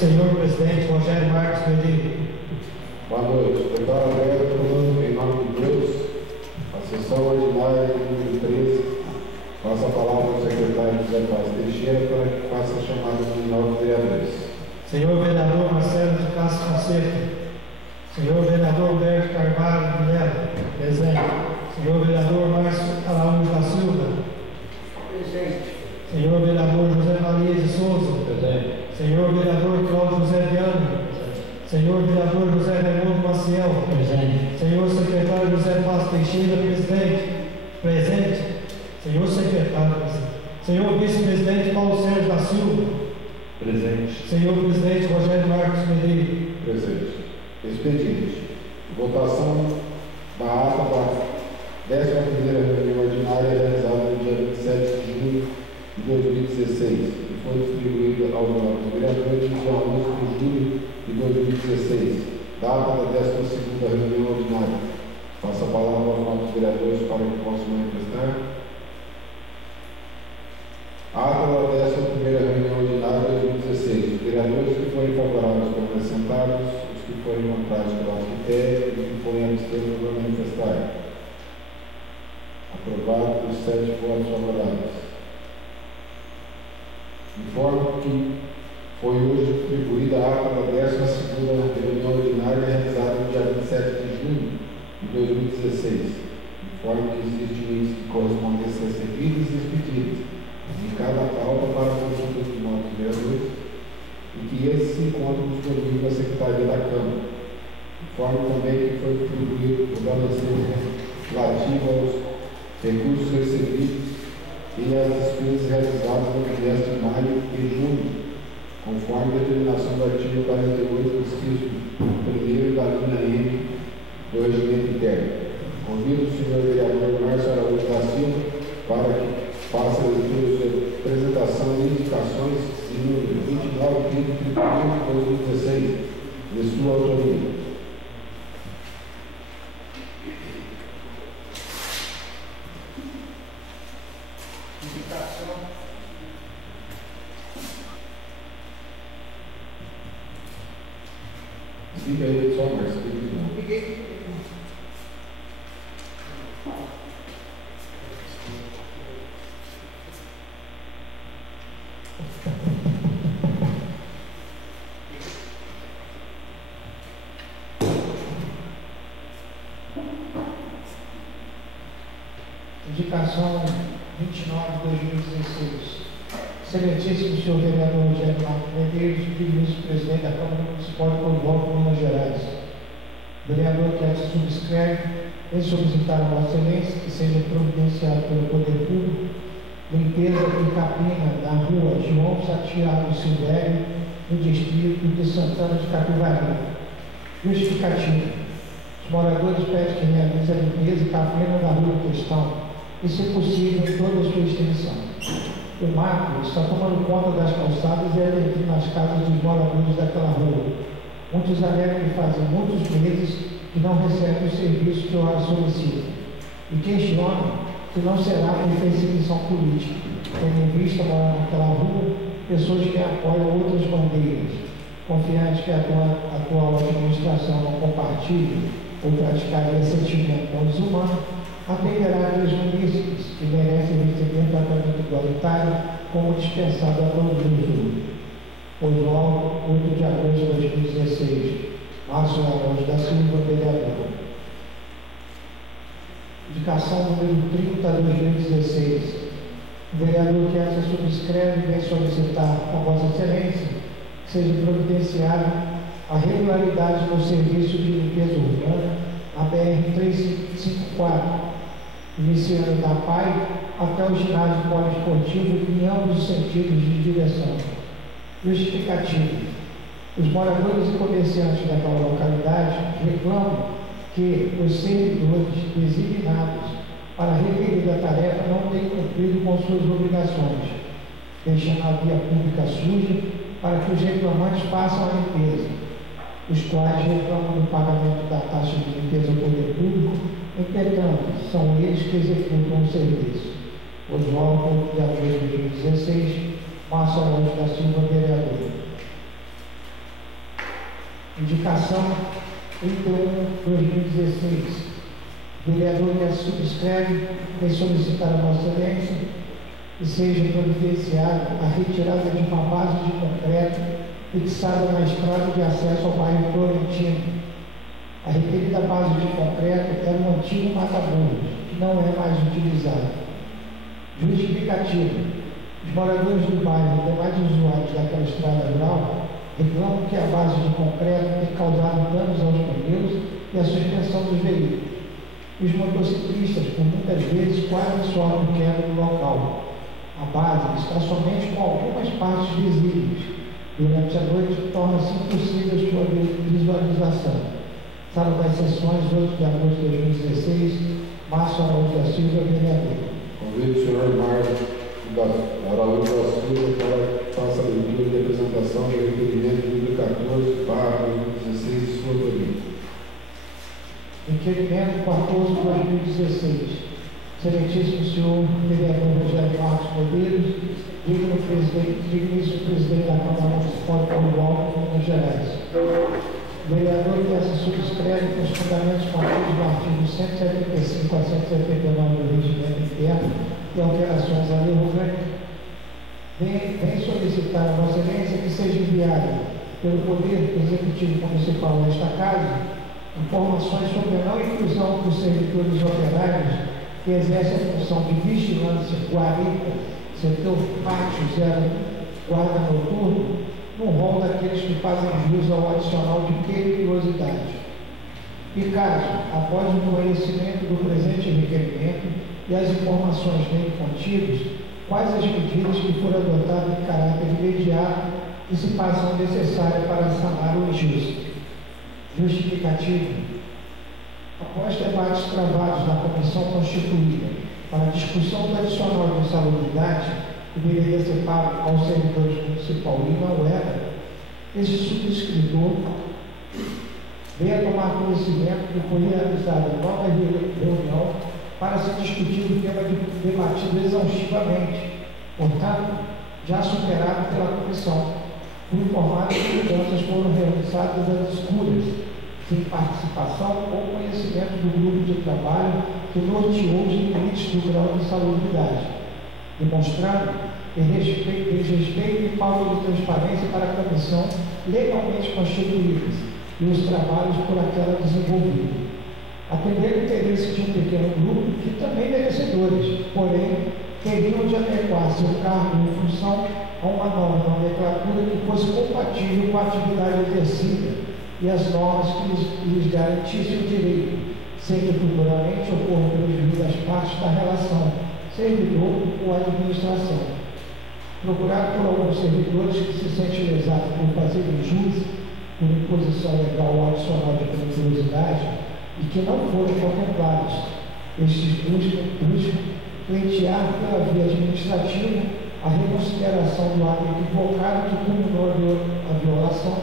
Senhor presidente Rogério Marques Medeiros. Boa noite. Declaro aberto, em nome de Deus, a sessão ordinária de número 13. Passo a palavra ao secretário José Paz Teixeira para que faça a chamada dos novos vereadores. Senhor vereador Marcelo de Castro Fonseca. Senhor vereador Humberto Carvalho de Mello. Presente. Senhor vereador Márcio Araújo da Silva. Presente. Senhor vereador José Maria de Souza. Presente. Senhor vereador Cláudio José Viana. Senhor vereador José Raimundo Maciel. Presente. Senhor secretário José Paz Teixeira, presidente. Presente. Senhor secretário. Senhor vice-presidente Paulo Sérgio da Silva. Presente. Senhor presidente Rogério Marques Medeiros. Presente. Expediente. Votação da ata da 11ª reunião ordinária realizada no dia 27 de junho de 2016 e foi distribuída aos novos vereadores no dia 11 de julho de 2016, data da 12ª reunião ordinária. Passo a palavra aos novos vereadores para que possam manifestar. Ata da 11ª reunião ordinária de 2016. Os vereadores que forem favoráveis permanecem sentados, os que forem contrários pelo critério e os que forem abster para manifestar. Aprovado por 7 votos favoráveis. Informo que foi hoje distribuída a ata da 12ª reunião ordinária realizada no dia 27 de junho de 2016. Informo que existem índices de correspondência recebidas e expedidas de cada pauta para a consulta dos novos vereadores e que esses se encontram disponíveis na Secretaria da Câmara. Informo também que foi distribuído o balancete relativo aos recursos recebidos e as despesas realizadas no trimestre de maio e junho, conforme a determinação do artigo 48 do inciso 1º da linha M do Regimento Interno. Convido o senhor vereador Márcio Araújo da Silva para que faça a leitura de sua apresentação de indicações de número 29 de 2016, de sua autoria. Fica aí só, Márcio. Indicação 29 de 2016. Excelentíssimo senhor vereador Rogério Marques Medeiros, vice-presidente da Câmara Municipal de Corovolta, Minas Gerais. O vereador que se subscreve em solicitar a Vossa Excelência que seja providenciado pelo Poder Público limpeza e capina na rua João Santiago Silvério, no distrito de Santana de Capivari. Justificativo. Os moradores pedem que realize a limpeza e capina na rua em questão, e, se possível, em toda a sua extensão. O mato está tomando conta das calçadas e adentrando nas casas dos moradores daquela rua. Muitos alegam que fazem muitos meses que não recebem o serviço que ora solicitam e questionam se não será por perseguição política, tendo em vista morar naquela rua pessoas que apoiam outras bandeiras, confiantes que a atual administração não compartilha ou praticaria sentimento desumano, atenderá às munícipes que merecem receber tratamento igualitário como dispensado a todo mundo. Oswaldo, 8 de agosto de 2016. Márcio Araújo da Silva, vereador. Indicação número 30 de 2016. O vereador que essa subscreve vem solicitar a Vossa Excelência que seja providenciada a regularidade no serviço de limpeza urbana na BR-354, iniciando da PAI até o ginásio poliesportivo em ambos os sentidos de direção. Justificativo. Os moradores e comerciantes daquela localidade reclamam que os servidores designados para requerer da tarefa não têm cumprido com suas obrigações, deixando a via pública suja para que os reclamantes façam a limpeza, os quais reclamam do pagamento da taxa de limpeza ao poder público. Entretanto, são eles que executam o serviço. Oswaldo, de abril de 2016, Márcio Araújo da Silva, vereador. Indicação 31/2016. Vereador que a subscreve vem solicitar a Vossa Excelência que seja providenciada a retirada de uma base de concreto fixada na estrada de acesso ao bairro Florentino. A referida base de concreto é um antigo mata-burros, que não é mais utilizado. Justificativa. Os moradores do bairro e demais usuários daquela estrada rural reclamam que a base de concreto tem causado danos aos pneus e à suspensão dos veículos. Os motociclistas, por muitas vezes, quase sofrem queda no local. A base está somente com algumas partes visíveis. Durante a noite, torna-se impossível sua visualização. Sala das Sessões, 8 de agosto de 2016, Márcio Araújo da Silva, vereador. Convido o senhor Márcio Araújo da Silva para que faça a leitura de apresentação do requerimento número 14/2016 de sua autoria. Requerimento 14/2016. Excelentíssimo senhor vereador Rogério Marcos Medeiros, digníssimo presidente da Câmara Municipal de Paulo, Minas Gerais. Vereador que essa subscreve com os fundamentos contidos no artigo 175 a 179 do regimento interno e alterações à lei orgânica, vem solicitar a Vossa Excelência que seja enviada pelo Poder Executivo Municipal nesta casa informações sobre a não inclusão dos servidores operários que exercem a função de vigilância, guarita, setor pátio, zero, guarda noturno, no rol daqueles que fazem jus ao adicional de periculosidade. E caso, após o conhecimento do presente requerimento e as informações nele contidas, quais as medidas que foram adotadas em caráter imediato e se façam necessárias para sanar o injusto. Justificativa. Após debates travados na comissão constituída para a discussão do adicional de insalubridade, que deveria ser pago aos servidores municipais e não era, esse subscritor veio a tomar conhecimento que foi realizada nova reunião para se discutir o tema debatido exaustivamente, portanto, já superado pela comissão. Fui informado que mudanças foram realizadas às escuras, sem participação ou conhecimento do grupo de trabalho que norteou os limites do grau de insalubridade, demonstrando desrespeito e falta de transparência para a comissão legalmente constituída e os trabalhos por aquela desenvolvida. Atender o interesse de um pequeno grupo que também merecedores, porém, teriam de adequar seu cargo em função a uma nova nomenclatura que fosse compatível com a atividade exercida e as normas que lhes garantissem o direito, sem que futuramente ocorra prejuízo das partes da relação servidor ou administração. Procurado por alguns servidores que se sentem lesados por fazerem jus por imposição legal ou adicional de periculosidade e que não foram contemplados. Estes buscam pleitear pela via administrativa a reconsideração do ato equivocado que culminou a violação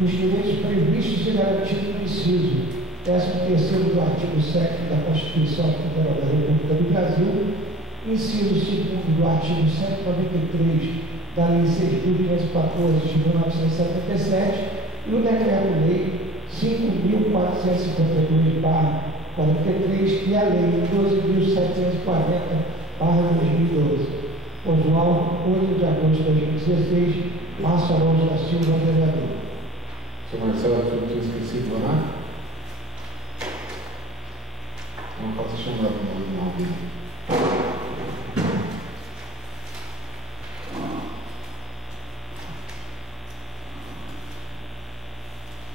dos direitos previstos e garantidos no inciso 13º do artigo 7º da Constituição Federal da República do Brasil, inciso 2º do artigo 193 da Lei 6.514 de 1977 e o Decreto-Lei 5.452/43 e a Lei 12.740/2012. Usual, 8 de agosto de 2016, Márcio Araújo da Silva, vereador. Senhor Marcelo, eu tinha esquecido lá. Não posso chamar para o nome dele.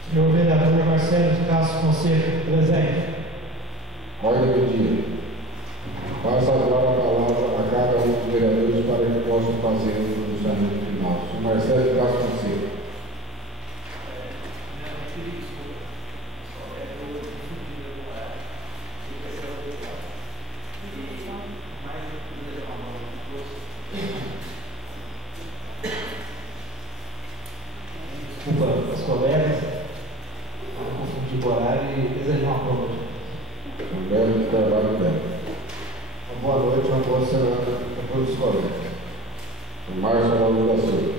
Senhor vereador Marcelo de Castro Fonseca, presente. Ordem do dia. Passo agora a palavra a cada um dos vereadores para que possam fazer o pronunciamento final. Senhor Marcelo de Castro Fonseca. Desculpa as colegas, confundir o horário e desejar uma boa noite. Um belo trabalho dela. Uma boa noite, uma boa semana a todos os colegas. O Márcio Araújo da Silva.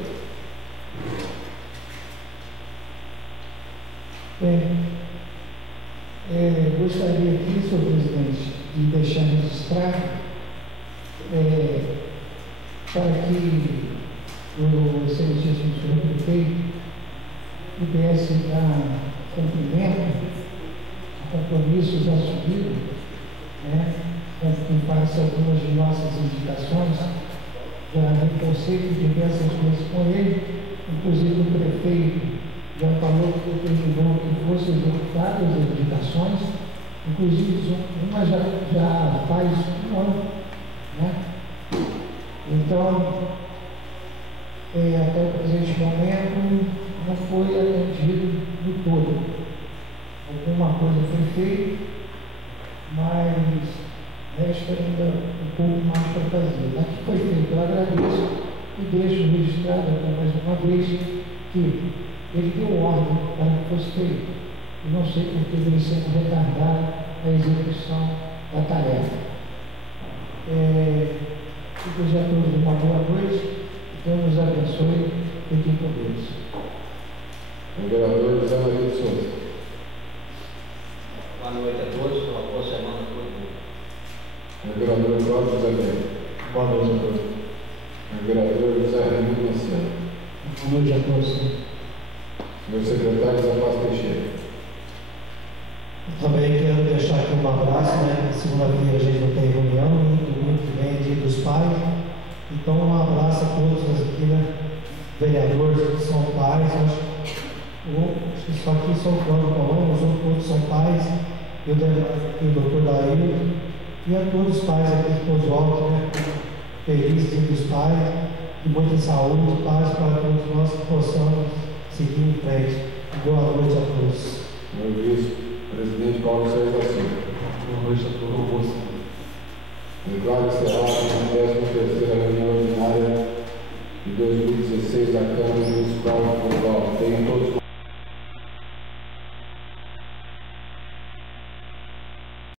Gostaria aqui, senhor presidente, de deixar registrado para que o excelentíssimo senhor prefeito pudesse dar cumprimento a compromissos assumidos, com que faça algumas de nossas indicações. Já reforcei diversas vezes com ele, inclusive o prefeito já falou que determinou que fossem executadas as indicações, inclusive uma já faz um ano, Então, até o presente momento, não foi atendido do todo. Alguma coisa foi feita, mas resta ainda um pouco mais para fazer. Aqui foi feito, eu agradeço e deixo registrado mais uma vez que ele deu ordem para que fosse feito. E não sei por que vem sendo retardada a execução da tarefa. Desejo a todos uma boa noite, que Deus nos abençoe e fiquem com Deus. O vereador José Maria de Souza. Boa noite a todos, uma boa semana a todo mundo. O vereador Cláudio José Bento. Boa noite a todos. O vereador José Raimundo Marcelo. Boa noite a todos. Meu secretário Zé Paz Teixeira. Também quero deixar aqui um abraço, Segunda-feira a gente não tem reunião, e domingo que vem é Dia dos Pais. Então, um abraço a todos aqui, vereadores que são pais. Acho que só aqui são Cláudio Colombo, os outros todos são pais, e o doutor Daíldo, e a todos os pais aqui que nos voltam, felizes Dia dos Pais, e muita saúde, paz para todos nós que possamos seguir em frente. Boa noite a todos. Meu vice-presidente Paulo Sérgio da Silva. Boa noite a todos. Declaro encerrada a 13ª reunião ordinária de 2016 da Câmara Municipal